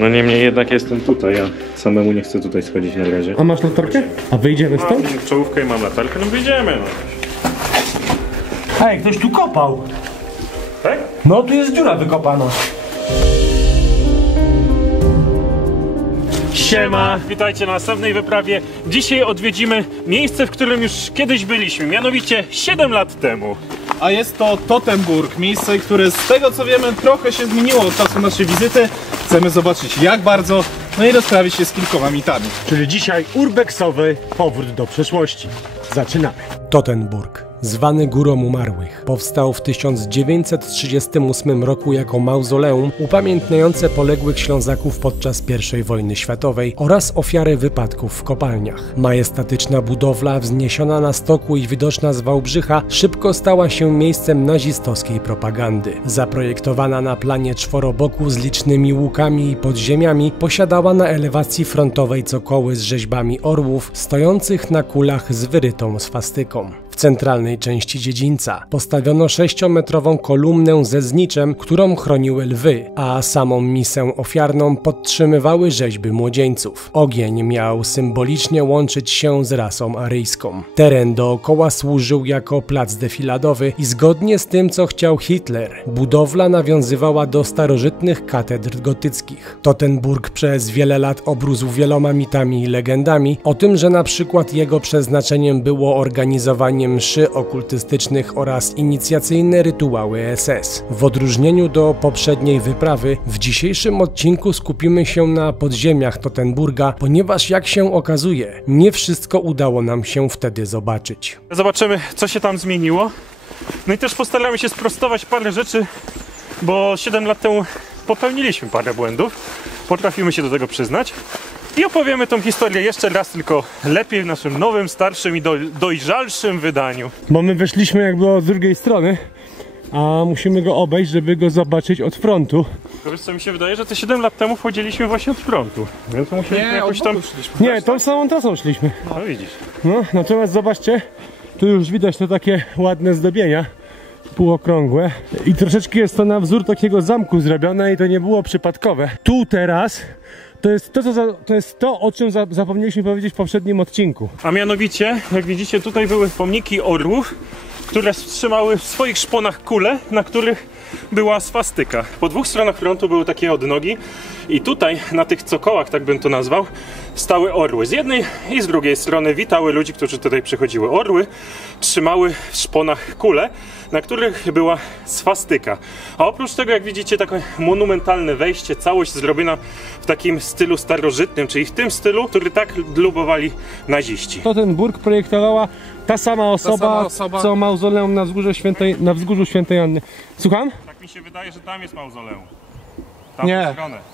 No niemniej jednak jestem tutaj, ja samemu nie chcę tutaj schodzić na razie. A masz latarkę? A wyjdziemy stąd? Mam czołówkę i mam latarkę, no wyjdziemy no. Ej, ktoś tu kopał. Tak? No tu jest dziura wykopana. Siema! Witajcie na następnej wyprawie. Dzisiaj odwiedzimy miejsce, w którym już kiedyś byliśmy, mianowicie 7 lat temu. A jest to Tottenburg, miejsce, które z tego co wiemy trochę się zmieniło od czasu naszej wizyty. Chcemy zobaczyć jak bardzo, no i rozprawić się z kilkoma mitami. Czyli dzisiaj urbexowy powrót do przeszłości. Zaczynamy. Tottenburg, zwany Górą Umarłych, powstał w 1938 roku jako mauzoleum upamiętniające poległych Ślązaków podczas I wojny światowej oraz ofiary wypadków w kopalniach. Majestatyczna budowla, wzniesiona na stoku i widoczna z Wałbrzycha, szybko stała się miejscem nazistowskiej propagandy. Zaprojektowana na planie czworoboku z licznymi łukami i podziemiami, posiadała na elewacji frontowej cokoły z rzeźbami orłów stojących na kulach z wyrytą swastyką. W centralnej części dziedzińca postawiono 6-metrową kolumnę ze zniczem, którą chroniły lwy, a samą misę ofiarną podtrzymywały rzeźby młodzieńców. Ogień miał symbolicznie łączyć się z rasą aryjską. Teren dookoła służył jako plac defiladowy i zgodnie z tym, co chciał Hitler, budowla nawiązywała do starożytnych katedr gotyckich. Tottenburg przez wiele lat obrósł wieloma mitami i legendami o tym, że na przykład jego przeznaczeniem było organizowanie mszy okultystycznych oraz inicjacyjne rytuały SS. W odróżnieniu do poprzedniej wyprawy, w dzisiejszym odcinku skupimy się na podziemiach Tottenburga, ponieważ jak się okazuje, nie wszystko udało nam się wtedy zobaczyć. Zobaczymy, co się tam zmieniło. No i też postaramy się sprostować parę rzeczy, bo 7 lat temu popełniliśmy parę błędów. Potrafimy się do tego przyznać. I opowiemy tą historię jeszcze raz, tylko lepiej w naszym nowym, starszym i dojrzalszym wydaniu. Bo my weszliśmy jakby od drugiej strony, a musimy go obejść, żeby go zobaczyć od frontu. Wiesz co, mi się wydaje, że te 7 lat temu wchodziliśmy właśnie od frontu. Więc musieliśmy jakoś tam... Nie, tą samą trasą szliśmy. No widzisz. No, natomiast zobaczcie, tu już widać te takie ładne zdobienia półokrągłe i troszeczkę jest to na wzór takiego zamku zrobione i to nie było przypadkowe. Tu teraz to jest to, o czym zapomnieliśmy powiedzieć w poprzednim odcinku. A mianowicie, jak widzicie, tutaj były pomniki orłów, które trzymały w swoich szponach kule, na których była swastyka. Po dwóch stronach frontu były takie odnogi i tutaj, na tych cokołach, tak bym to nazwał, stały orły. Z jednej i z drugiej strony witały ludzi, którzy tutaj przychodziły. Orły trzymały w szponach kule, na których była swastyka. A oprócz tego, jak widzicie, takie monumentalne wejście, całość zrobiona w takim stylu starożytnym, czyli w tym stylu, który tak lubowali naziści. Tottenburg projektowała ta sama osoba, co mauzoleum na wzgórzu Świętej Anny. Słucham? Tak mi się wydaje, że tam jest mauzoleum.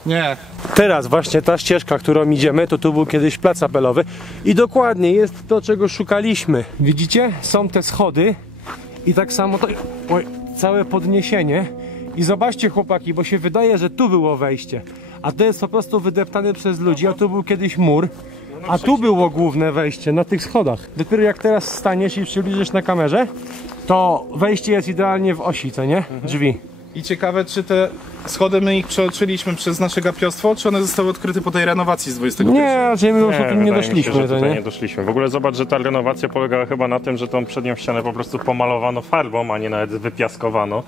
Nie. Teraz właśnie ta ścieżka, którą idziemy, to tu był kiedyś plac apelowy i dokładnie jest to, czego szukaliśmy. Widzicie? Są te schody i tak samo to całe podniesienie. I zobaczcie, chłopaki, bo się wydaje, że tu było wejście, a to jest po prostu wydeptane przez ludzi, a tu był kiedyś mur, a tu było główne wejście na tych schodach. Dopiero jak teraz staniesz i przybliżysz na kamerze, to wejście jest idealnie w osi, co nie? Drzwi. I ciekawe, czy te schody my ich przeoczyliśmy przez nasze gapiostwo, czy one zostały odkryte po tej renowacji z 21? Nie, raczej my już o tym nie doszliśmy. Się, że tutaj nie doszliśmy. W ogóle zobacz, że ta renowacja polegała chyba na tym, że tą przednią ścianę po prostu pomalowano farbą, a nie nawet wypiaskowano.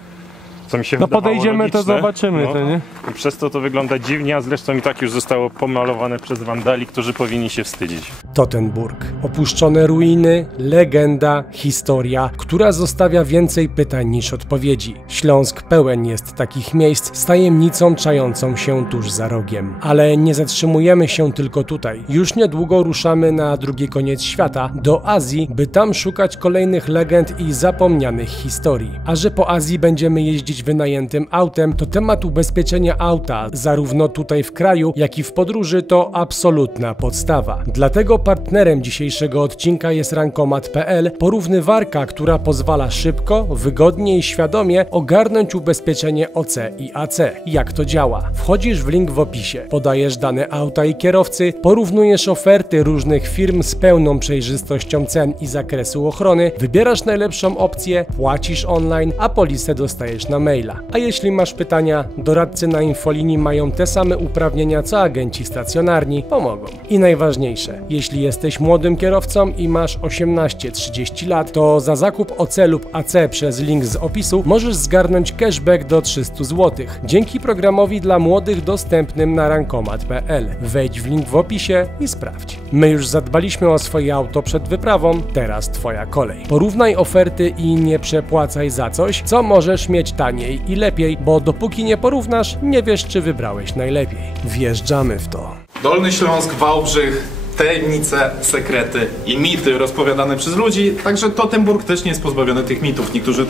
Co mi się wydawało podejdziemy, logiczne. to zobaczymy, to nie? I przez to wygląda dziwnie, a zresztą i tak już zostało pomalowane przez wandali, którzy powinni się wstydzić. Tottenburg. Opuszczone ruiny, legenda, historia, która zostawia więcej pytań niż odpowiedzi. Śląsk pełen jest takich miejsc z tajemnicą czającą się tuż za rogiem. Ale nie zatrzymujemy się tylko tutaj. Już niedługo ruszamy na drugi koniec świata, do Azji, by tam szukać kolejnych legend i zapomnianych historii. A że po Azji będziemy jeździć wynajętym autem, to temat ubezpieczenia auta, zarówno tutaj w kraju, jak i w podróży, to absolutna podstawa. Dlatego partnerem dzisiejszego odcinka jest Rankomat.pl, porównywarka, która pozwala szybko, wygodnie i świadomie ogarnąć ubezpieczenie OC i AC. Jak to działa? Wchodzisz w link w opisie, podajesz dane auta i kierowcy, porównujesz oferty różnych firm z pełną przejrzystością cen i zakresu ochrony, wybierasz najlepszą opcję, płacisz online, a polisę dostajesz na mail. maila. A jeśli masz pytania, doradcy na infolinii mają te same uprawnienia co agenci stacjonarni, pomogą. I najważniejsze, jeśli jesteś młodym kierowcą i masz 18-30 lat, to za zakup OC lub AC przez link z opisu możesz zgarnąć cashback do 300 zł. Dzięki programowi dla młodych dostępnym na rankomat.pl. Wejdź w link w opisie i sprawdź. My już zadbaliśmy o swoje auto przed wyprawą, teraz twoja kolej. Porównaj oferty i nie przepłacaj za coś, co możesz mieć taniej i lepiej, bo dopóki nie porównasz, nie wiesz, czy wybrałeś najlepiej. Wjeżdżamy w to. Dolny Śląsk, Wałbrzych, tajemnice, sekrety i mity rozpowiadane przez ludzi, także Tottenburg też nie jest pozbawiony tych mitów. Niektórzy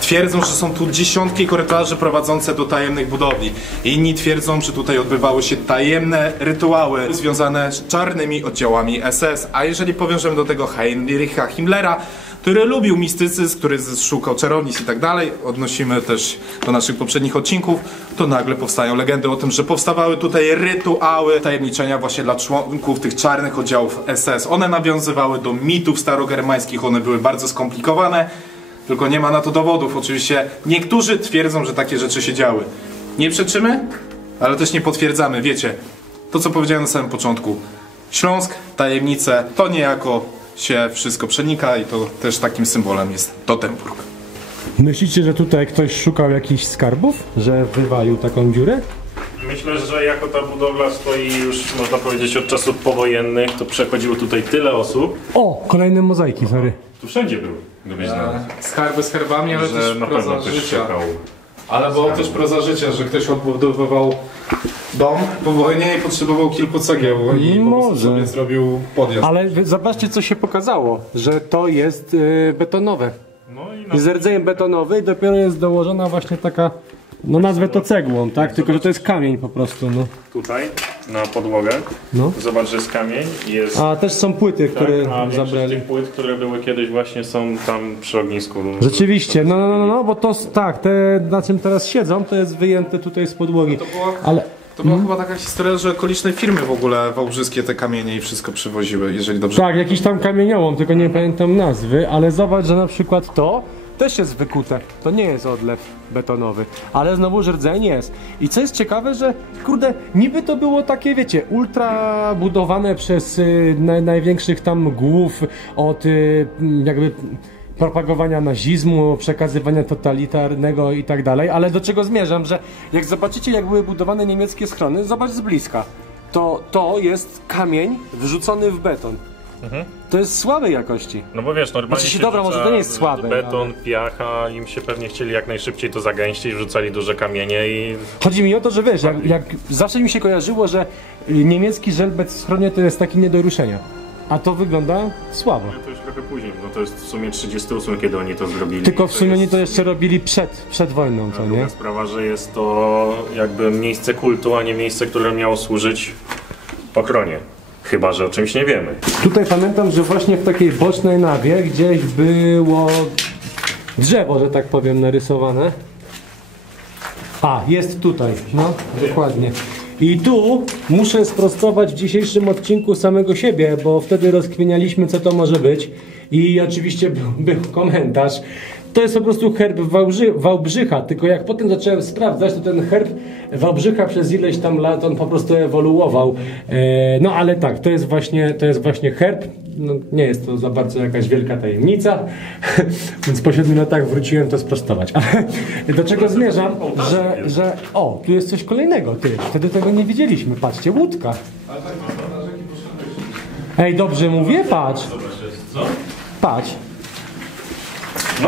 twierdzą, że są tu dziesiątki korytarzy prowadzące do tajemnych budowli. Inni twierdzą, że tutaj odbywały się tajemne rytuały związane z czarnymi oddziałami SS. A jeżeli powiążemy do tego Heinricha Himmlera, który lubił mistycyzm, który szukał czarownic i tak dalej, odnosimy też do naszych poprzednich odcinków, to nagle powstają legendy o tym, że powstawały tutaj rytuały tajemniczenia właśnie dla członków tych czarnych oddziałów SS. One nawiązywały do mitów starogermańskich, one były bardzo skomplikowane, tylko nie ma na to dowodów. Oczywiście niektórzy twierdzą, że takie rzeczy się działy. Nie przeczymy, ale też nie potwierdzamy. Wiecie, to co powiedziałem na samym początku. Śląsk, tajemnice, to niejako się wszystko przenika i to też takim symbolem jest Tottenburg. Myślicie, że tutaj ktoś szukał jakichś skarbów? Że wywalił taką dziurę? Myślę, że jako ta budowla stoi już, można powiedzieć, od czasów powojennych, to przechodziło tutaj tyle osób. O, kolejne mozaiki, sorry. Tu wszędzie były, gdybyś znał. Skarby z herbami, ale Że też na pewno proza też życia. czekał. Ale było też proza życia, że ktoś odbudowywał dom po wojnie i potrzebował kilku cegieł i po prostu Może. sobie zrobił podjazd. Ale zobaczcie, co się pokazało, że to jest betonowe. No i Jest rdzeń betonowy i dopiero jest dołożona właśnie taka, no nazwę to cegłą, tak? Tylko, że to jest kamień po prostu, no. tutaj, na podłogę, No. zobacz, że jest kamień i jest... A też są płyty, które a większość zabrali. tych płyt, które były kiedyś właśnie są tam przy ognisku. Rzeczywiście, no, bo to, tak, te na czym teraz siedzą, to jest wyjęte tutaj z podłogi. Ale To była chyba taka historia, że okoliczne firmy w ogóle wałbrzyskie te kamienie i wszystko przywoziły, jeżeli dobrze... tak, jakiś tam kamieniołom, tylko nie pamiętam nazwy, ale zobacz, że na przykład to też jest wykute. To nie jest odlew betonowy, ale znowuż rdzeń jest. I co jest ciekawe, że kurde, niby to było takie, wiecie, ultra budowane przez największych tam głów od jakby propagowania nazizmu, przekazywania totalitarnego i tak dalej, ale do czego zmierzam, że jak zobaczycie, jak były budowane niemieckie schrony, zobacz z bliska. To jest kamień wrzucony w beton. To jest słabej jakości. No bo wiesz, normalnie Znaczy, się dobra, wrzuca może to nie jest słabe, beton, piacha, im się pewnie chcieli jak najszybciej to zagęścić, wrzucali duże kamienie i... Chodzi mi o to, że wiesz, jak zawsze mi się kojarzyło, że niemiecki żelbet w schronie to jest taki nie do ruszenia. A to wygląda słabo. To już trochę później, no to jest w sumie 38, kiedy oni to zrobili. Tylko w sumie oni to jest jeszcze robili przed wojną, co druga nie? sprawa, że jest to jakby miejsce kultu, a nie miejsce, które miało służyć ochronie. Chyba że o czymś nie wiemy. Tutaj pamiętam, że właśnie w takiej bocznej nawie gdzieś było drzewo, że tak powiem, narysowane. A, jest tutaj, no, dokładnie. I tu muszę sprostować w dzisiejszym odcinku samego siebie, bo wtedy rozkminialiśmy, co to może być. I oczywiście był komentarz. To jest po prostu herb Wałbrzycha, tylko jak potem zacząłem sprawdzać, to ten herb Wałbrzycha przez ileś tam lat on po prostu ewoluował. No ale tak, to jest właśnie herb. No, nie jest to za bardzo jakaś wielka tajemnica, więc po 7 latach wróciłem to sprostować. Ale do czego zmierzam, że o, tu jest coś kolejnego, ty, wtedy tego nie widzieliśmy, patrzcie, łódka. Ej, dobrze mówię? Patrz. Patrz.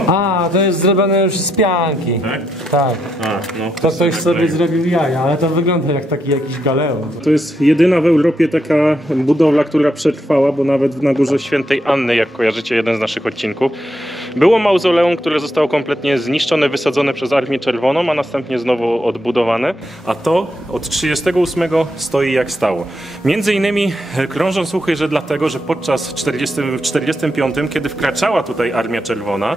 A, to jest zrobione już z pianki. Tak? Tak. A, no. To ktoś sobie zrobił jaja, ale to wygląda jak taki jakiś galeon. To jest jedyna w Europie taka budowla, która przetrwała, bo nawet na Górze Świętej Anny, jak kojarzycie jeden z naszych odcinków, było mauzoleum, które zostało kompletnie zniszczone, wysadzone przez Armię Czerwoną, a następnie znowu odbudowane, a to od 38 stoi jak stało. Między innymi krążą słuchy, że dlatego, że podczas 45, kiedy wkraczała tutaj Armia Czerwona,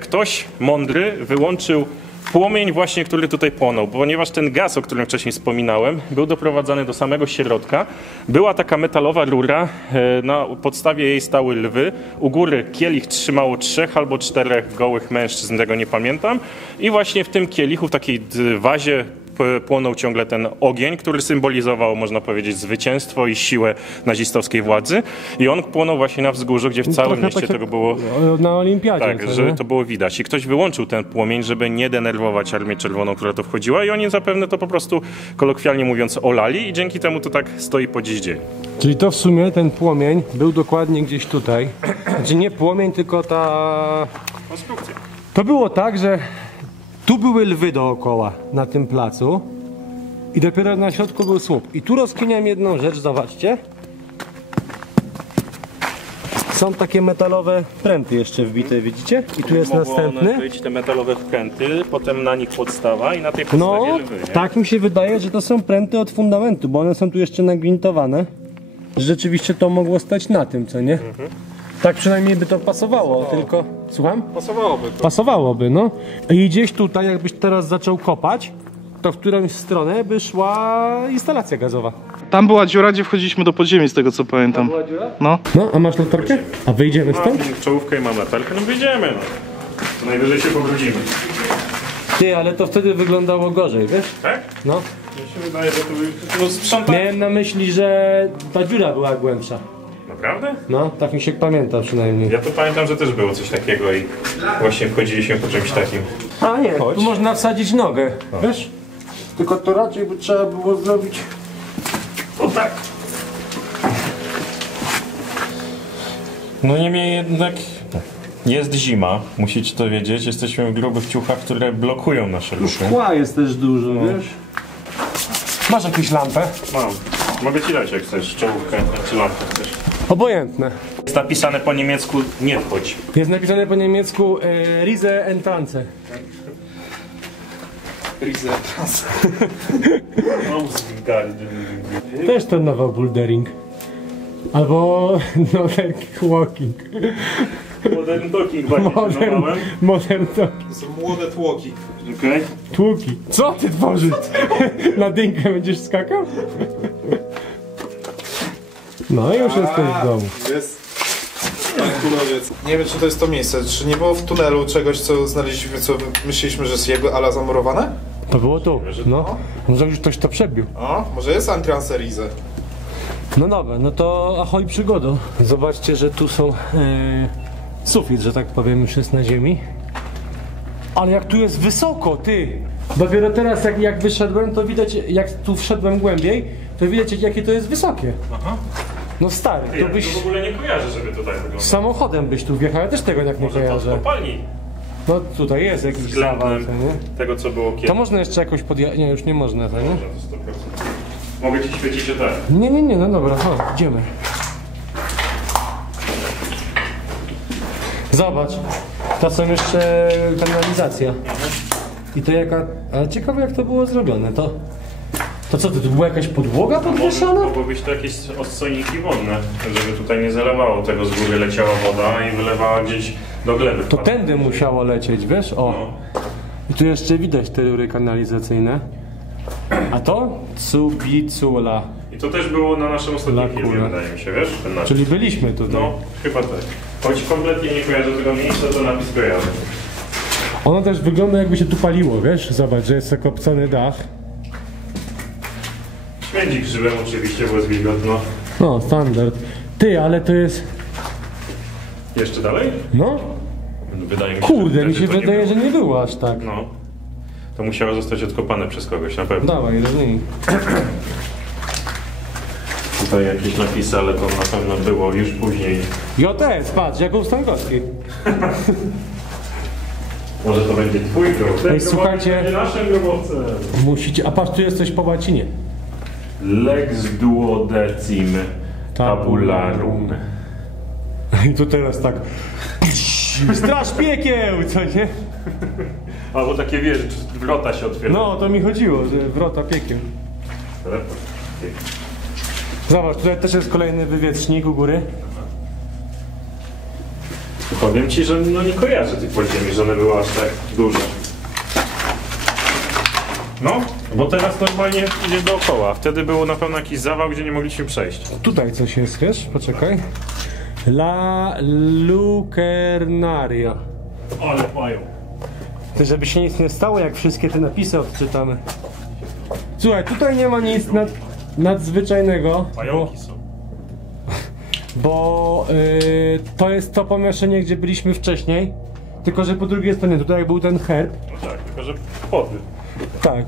ktoś mądry wyłączył płomień właśnie, który tutaj płonął, ponieważ ten gaz, o którym wcześniej wspominałem, był doprowadzany do samego środka. Była taka metalowa rura, na podstawie jej stały lwy. U góry kielich trzymało 3 albo 4 gołych mężczyzn, tego nie pamiętam. I właśnie w tym kielichu, w takiej wazie płonął ciągle ten ogień, który symbolizował, można powiedzieć, zwycięstwo i siłę nazistowskiej władzy. I on płonął właśnie na wzgórzu, gdzie w całym mieście tego było... Na olimpiadzie. Tak, że to było widać. I ktoś wyłączył ten płomień, żeby nie denerwować Armię Czerwoną, która to wchodziła, i oni zapewne to po prostu, kolokwialnie mówiąc, olali i dzięki temu to tak stoi po dziś dzień. Czyli to w sumie ten płomień był dokładnie gdzieś tutaj. Znaczy nie płomień, tylko ta... Konstrukcja. To było tak, że tu były lwy dookoła na tym placu i dopiero na środku był słup. I tu rozkminiam jedną rzecz, zobaczcie. Są takie metalowe pręty jeszcze wbite, widzicie? I tu jest następny. Mogą być te metalowe wkręty, potem na nich podstawa i na tej podstawie No, lwy, nie? tak mi się wydaje, że to są pręty od fundamentu, bo one są tu jeszcze nagwintowane. Rzeczywiście to mogło stać na tym, co nie? Tak przynajmniej by to pasowało, tylko... Słucham? Pasowałoby to. Pasowałoby, no. I gdzieś tutaj, jakbyś teraz zaczął kopać, to w którąś stronę by szła instalacja gazowa. Tam była dziura, gdzie wchodziliśmy do podziemi, z tego co pamiętam. Była dziura? No. No, a masz latarkę? A wyjdziemy stąd? Mam czołówkę i mam latarkę, no wyjdziemy, no. To najwyżej się pobrudzimy. Ty, ale to wtedy wyglądało gorzej, wiesz? Tak? No. Mi się wydaje, że to no, sprzątać. Miałem na myśli, że ta dziura była głębsza. Naprawdę? No, tak mi się pamięta przynajmniej. Ja tu pamiętam, że też było coś takiego i właśnie wchodziliśmy po czymś takim. A nie, tu można wsadzić nogę, wiesz? Tylko to raczej by trzeba było zrobić... O tak! No niemniej jednak jest zima, musicie to wiedzieć. Jesteśmy w grubych ciuchach, które blokują nasze ruchy. Szkła jest też dużo, wiesz? Masz jakąś lampę? Mam. Mogę ci dać, jak chcesz, czołówkę czy lampę chcesz. Obojętne. Jest napisane po niemiecku nie wchodź. Jest napisane po niemiecku Riese Entrance. Też ten nowy bouldering. Albo Northern Walking. Modern talking właśnie Modern Talking. To są młode tłoki. Okej. Tłuki. Co ty tworzysz? Na dynkę będziesz skakał? No i już jesteś w domu. Jest kulowiec. Nie wiem, czy to jest to miejsce. Czy nie było w tunelu czegoś, co znaleźliśmy, co myśleliśmy, że jest jego ala zamurowane? To było tu. No. Może już ktoś to przebił. O, może jest Entrance Riese. No dobra, no to ahoj przygodo. Zobaczcie, że tu są sufit, że tak powiem, już jest na ziemi. Ale jak tu jest wysoko, ty! Dopiero teraz jak wyszedłem, to widać, jak tu wszedłem głębiej, to widać jakie to jest wysokie. Aha. No stary, Ja to byś w ogóle nie kojarzę, żeby tutaj wyglądało. samochodem byś tu wjechał, ja też tego jak nie Może to z kojarzę. kopalni No tutaj jest jakiś zawał, względem nie? tego, co było kiedyś. To można jeszcze jakoś podjechać, nie, już nie można, tak, nie? Może to 100%. Mogę ci świecić się tak. Nie, no dobra, chodź, idziemy. Zobacz, to są jeszcze kanalizacja. I to jaka, ale ciekawe jak to było zrobione, to co, to była jakaś podłoga podwieszana? Mogły być to jakieś odstojniki wodne, żeby tutaj nie zalewało tego, z góry leciała woda i wylewała gdzieś do gleby. To tędy musiało lecieć, wiesz, o. No. I tu jeszcze widać te rury kanalizacyjne. A to? Cubicula. I to też było na naszym ostatnim Lakura. filmie, wydaje mi się, wiesz? Ten nasz. Czyli byliśmy tutaj. No, chyba tak. Choć kompletnie nie kojarzę tego miejsca, to napis kojarzę. Ono też wygląda jakby się tu paliło, wiesz? Zobacz, że jest okopcony dach. Śmierdzi grzybem oczywiście, bo jest wilgotno. No, standard. Ty, ale to jest... Jeszcze dalej? No, Wydaje mi się, kurde, mi wtedy się to nie wydaje, było. że nie było aż tak. No. To musiało zostać odkopane przez kogoś, na pewno. Dawaj, rozumiem. Tutaj jakieś napisy, ale to na pewno było już później. JS, patrz, Jakub Stankowski. Może to będzie twój grób. Ten Ej, słuchajcie. będzie naszym grobowcem. Musicie... A patrz, tu jest coś po łacinie. Lex duodecim tabularum. I tu teraz tak... Straż piekieł, co nie? Albo takie, wiesz, wrota się otwiera. No, to mi chodziło, że wrota piekieł. Zobacz, tutaj też jest kolejny wywietrznik u góry. Powiem ci, że no nie kojarzę tych podziemi, że one były aż tak duże. No, bo teraz normalnie idzie dookoła. Wtedy było na pewno jakiś zawał, gdzie nie mogliśmy przejść. Tutaj coś jest, wiesz? Poczekaj. La Lucernaria. Ale mają. To żeby się nic nie stało, jak wszystkie te napisy odczytamy. Słuchaj, tutaj nie ma nic nadzwyczajnego. Pająki są. Bo to jest to pomieszczenie, gdzie byliśmy wcześniej. Tylko że po drugiej stronie, tutaj był ten herb. No tak, tylko że pody. Tak.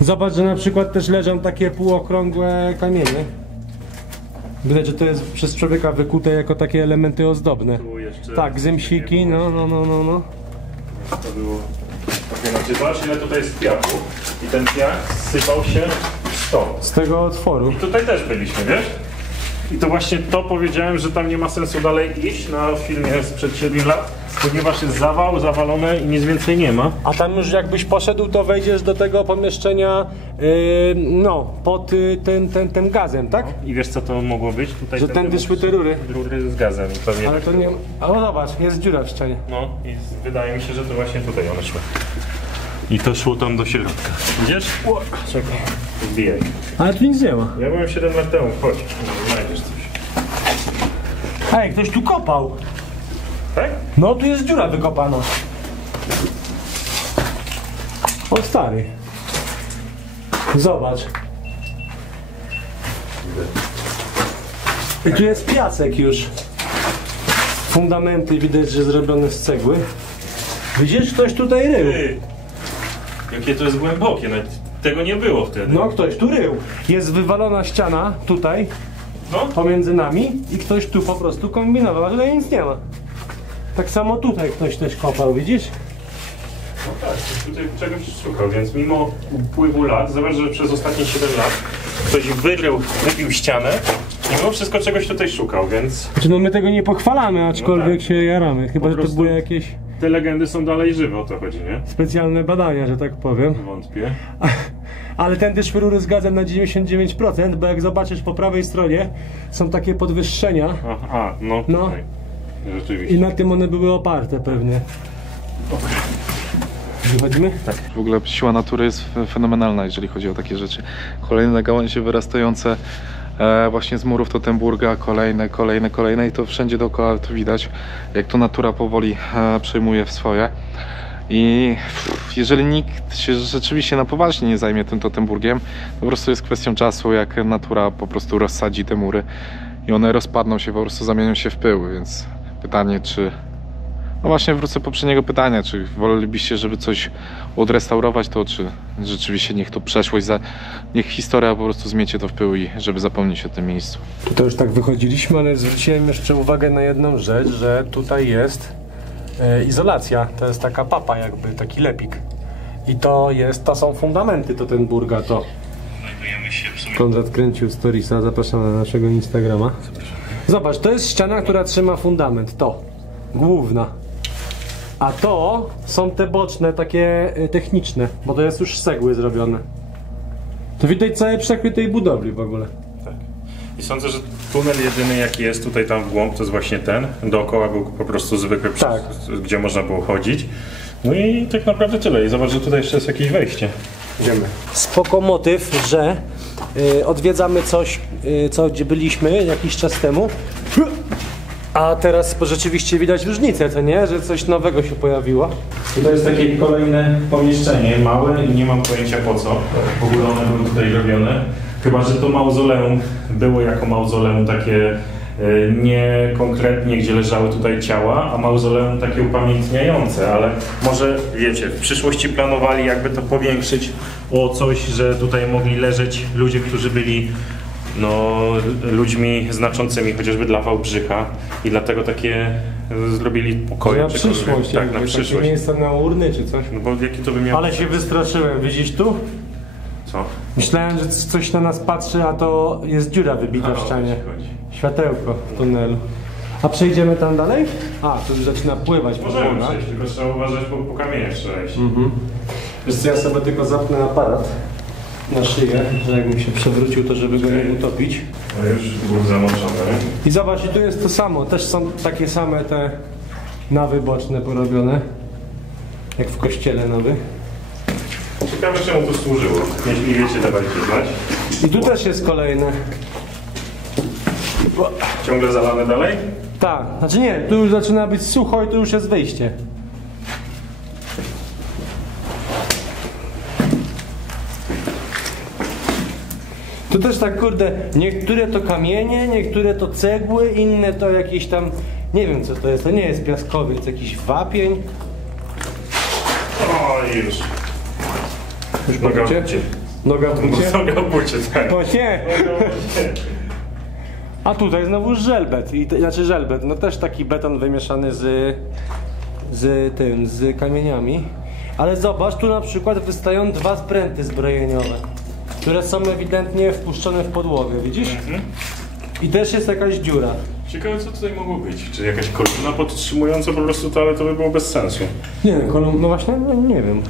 Zobacz, że na przykład też leżą takie półokrągłe kamienie. Widać, że to jest przez człowieka wykute jako takie elementy ozdobne. Tu jeszcze Tak, zymsiki, no. To było... Znaczy, zobacz, ile tutaj jest piachu. I ten piach sypał się stąd. Z tego otworu. I tutaj też byliśmy, wiesz? I to właśnie to powiedziałem, że tam nie ma sensu dalej iść na filmie sprzed 7 lat, ponieważ jest zawał, zawalone i nic więcej nie ma. A tam już jakbyś poszedł, to wejdziesz do tego pomieszczenia, no, pod tym gazem, tak? I wiesz co to mogło być? Tutaj Że tędy szły te rury. Rury z gazem. I pewnie Ale to nie... O, zobacz, jest dziura w ścianie. No i wydaje mi się, że to właśnie tutaj one szły. I to szło tam do środka. Widzisz? Czekaj. Wbijaj. Ale tu nic nie ma. Ja byłem 7 lat temu, chodź, może znajdziesz coś. Ej, ktoś tu kopał. Tak? No, tu jest dziura wykopana. O stary. Zobacz. I tu jest piasek już. Fundamenty widać, że zrobione z cegły. Widzisz, ktoś tutaj rył. Ty, jakie to jest głębokie, nawet tego nie było wtedy. No, ktoś tu rył. Jest wywalona ściana tutaj, No. pomiędzy nami i ktoś tu po prostu kombinował, a tutaj nic nie ma. Tak samo tutaj ktoś też kopał, widzisz? No tak, tutaj czegoś szukał, więc mimo upływu lat, zobacz, że przez ostatnie 7 lat ktoś wybił ścianę i mimo wszystko czegoś tutaj szukał, więc Znaczy, no my tego nie pochwalamy, aczkolwiek No tak. się jaramy. Chyba, Po że to prostu- były jakieś te legendy są dalej żywe, o to chodzi, nie? specjalne badania, że tak powiem. Wątpię. Ale tędy szły rury z gazem na 99%, bo jak zobaczysz po prawej stronie są takie podwyższenia No No. tutaj. Rzeczywiście. i na tym one były oparte pewnie. Wychodzimy? Tak. W ogóle siła natury jest fenomenalna, jeżeli chodzi o takie rzeczy. Kolejne gałęzie wyrastające właśnie z murów Teutoburga, kolejne i to wszędzie dookoła to widać, jak to natura powoli przejmuje w swoje. I jeżeli nikt się rzeczywiście na poważnie nie zajmie tym Teutoburgiem, to po prostu jest kwestią czasu, jak natura po prostu rozsadzi te mury i one rozpadną się, po prostu zamienią się w pyły, więc pytanie, czy... No właśnie wrócę do poprzedniego pytania, czy wolelibyście, żeby coś odrestaurować to, czy rzeczywiście niech to przeszłość, niech historia po prostu zmiecie to w pył i żeby zapomnieć o tym miejscu. To już tak wychodziliśmy, ale zwróciłem jeszcze uwagę na jedną rzecz, że tutaj jest izolacja. To jest taka papa jakby, taki lepik. I to są fundamenty Teutoburga, to. Znajdujemy się w sumie... Konrad kręcił storiesa, zapraszamy na naszego Instagrama. Zobacz, to jest ściana, która trzyma fundament, to. Główna. A to są te boczne, takie techniczne, bo to jest już z cegły zrobione. To widać cały przekrój tej budowli w ogóle. Tak. I sądzę, że tunel jedyny jaki jest tutaj tam w głąb to jest właśnie ten. Dookoła był po prostu zwykły, Tak. gdzie można było chodzić. No i tak naprawdę tyle. I zobacz, że tutaj jeszcze jest jakieś wejście. Idziemy. Spoko motyw, że odwiedzamy coś, gdzie byliśmy jakiś czas temu. A teraz rzeczywiście widać różnicę, co nie? Że coś nowego się pojawiło. To jest takie kolejne pomieszczenie, małe i nie mam pojęcia po co. W ogóle one były tutaj robione. Chyba, że to mauzoleum było jako mauzoleum takie nie konkretnie, gdzie leżały tutaj ciała, a mauzoleum takie upamiętniające, ale może wiecie, w przyszłości planowali jakby to powiększyć o coś, że tutaj mogli leżeć ludzie, którzy byli ludźmi znaczącymi chociażby dla Wałbrzycha i dlatego takie zrobili pokoje. Na przyszłość, tak, jakby, na przyszłość. takie miejsce na urny czy coś. No bo jaki to by miał... Ale się wystraszyłem, widzisz tu? Co? Myślałem, że coś na nas patrzy, a to jest dziura wybita w ścianie. Światełko w tunelu. A przejdziemy tam dalej? A, tu już zaczyna pływać Możemy powolna. przejść, tylko trzeba uważać, bo po kamieniach trzeba iść. Wiesz co, ja sobie tylko zapnę aparat na szyję, że jakbym się przewrócił, to żeby go nie utopić. No już był zamoczony. I zobacz, i tu jest to samo, też są takie same te nawy boczne porobione, jak w kościele nowy. Ciekawe, czemu to służyło. Jeśli wiecie, dawajcie znać. I tu też jest kolejne. Ciągle zalane dalej? Tak, znaczy nie, tu już zaczyna być sucho i tu już jest wyjście. Tu też tak, kurde, niektóre to kamienie, niektóre to cegły, inne to jakieś tam, nie wiem co to jest, to nie jest piaskowiec, jakiś wapień. O, już. Noga w bucie. Noga w bucie? Noga w bucie, tak. O nie! A tutaj znowu żelbet, znaczy żelbet, no też taki beton wymieszany z kamieniami. Ale zobacz, tu na przykład wystają dwa spręty zbrojeniowe, które są ewidentnie wpuszczone w podłogę, widzisz? I też jest jakaś dziura. Ciekawe, co tutaj mogło być. Czy jakaś kolumna podtrzymująca po prostu to, ale to by było bez sensu. Nie wiem, no właśnie, no nie wiem.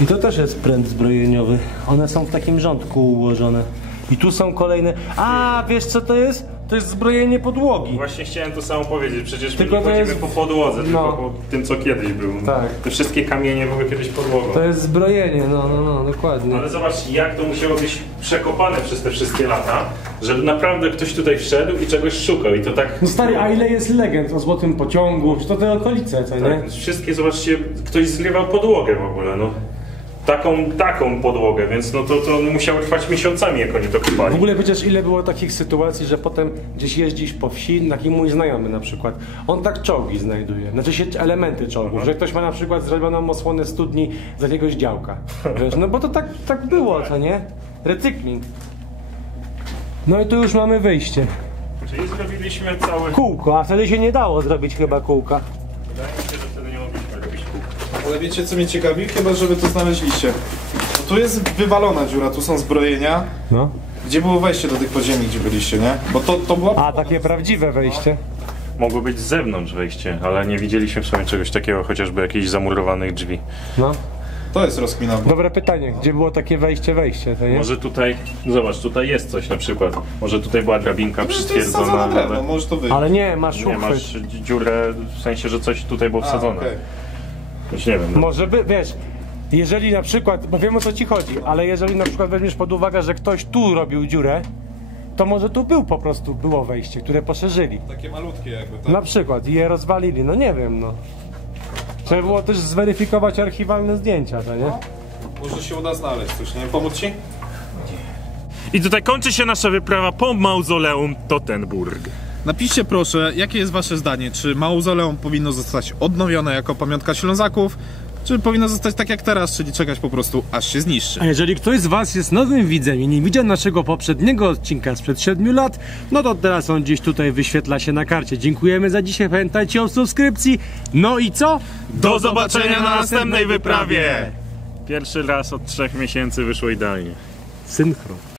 I to też jest pręt zbrojeniowy. One są w takim rządku ułożone. I tu są kolejne. A, wiesz co to jest? To jest zbrojenie podłogi. Właśnie chciałem to samo powiedzieć, przecież Tylko my nie to chodzimy jest- po podłodze, no. tylko po tym, co kiedyś było. Tak. Te wszystkie kamienie były kiedyś podłogą. To jest zbrojenie, no, dokładnie. Ale zobacz, jak to musiało być przekopane przez te wszystkie lata, żeby naprawdę ktoś tutaj wszedł i czegoś szukał i to tak... No stary, a ile jest legend o złotym pociągu? Czy to te okolice, co nie? Tak, wszystkie, zobaczcie, ktoś zrywał podłogę w ogóle, no. Taką podłogę, więc no to musiało trwać miesiącami, jak oni to W kopali. ogóle chociaż ile było takich sytuacji, że potem gdzieś jeździsz po wsi, taki mój znajomy na przykład, on tak czołgi znajduje, znaczy się elementy czołgów, że ktoś ma na przykład zrobioną osłonę studni z jakiegoś działka, wiesz, no bo to tak było, co nie? Recykling. No i tu już mamy wyjście. Czyli zrobiliśmy cały... Kółko, a wtedy się nie dało zrobić chyba kółka. Wydaje mi się, że wtedy nie mogliśmy robić kółka. Ale wiecie co mnie ciekawi? Chyba, że wy to znaleźliście. Bo tu jest wywalona dziura, tu są zbrojenia. No. Gdzie było wejście do tych podziemi, gdzie byliście, nie? Bo to była... A, takie prawdziwe wejście. Mogło być z zewnątrz wejście, ale nie widzieliśmy w sumie czegoś takiego, chociażby jakichś zamurowanych drzwi. No. To jest rozkmina. Dobre pytanie, gdzie było takie wejście, to nie? Może tutaj, zobacz, tutaj jest coś na przykład. Może tutaj była drabinka To jest przytwierdzona, wsadzone drewno, ale może to wyjść. Ale nie, masz nie, uchwyt. masz dziurę w sensie, że coś tutaj było wsadzone. okej. Już nie wiem. No. Może by, wiesz, jeżeli na przykład, bo wiem o co ci chodzi, ale jeżeli na przykład weźmiesz pod uwagę, że ktoś tu robił dziurę, to może tu było wejście, które poszerzyli. Takie malutkie jakby, tak? Na przykład i je rozwalili, no nie wiem, no. Trzeba było też zweryfikować archiwalne zdjęcia, to nie? Może się uda znaleźć coś, nie? Pomóc ci? I tutaj kończy się nasza wyprawa po mauzoleum Tottenburg. Napiszcie proszę, jakie jest wasze zdanie, czy mauzoleum powinno zostać odnowione jako pamiątka Ślązaków, czy powinno zostać tak jak teraz, czyli czekać po prostu aż się zniszczy. A jeżeli ktoś z was jest nowym widzem i nie widział naszego poprzedniego odcinka sprzed 7 lat, no to teraz on gdzieś tutaj wyświetla się na karcie. Dziękujemy za dzisiaj, pamiętajcie o subskrypcji. No i co? Do zobaczenia na następnej wyprawie! Pierwszy raz od 3 miesięcy wyszło idealnie. Synchro.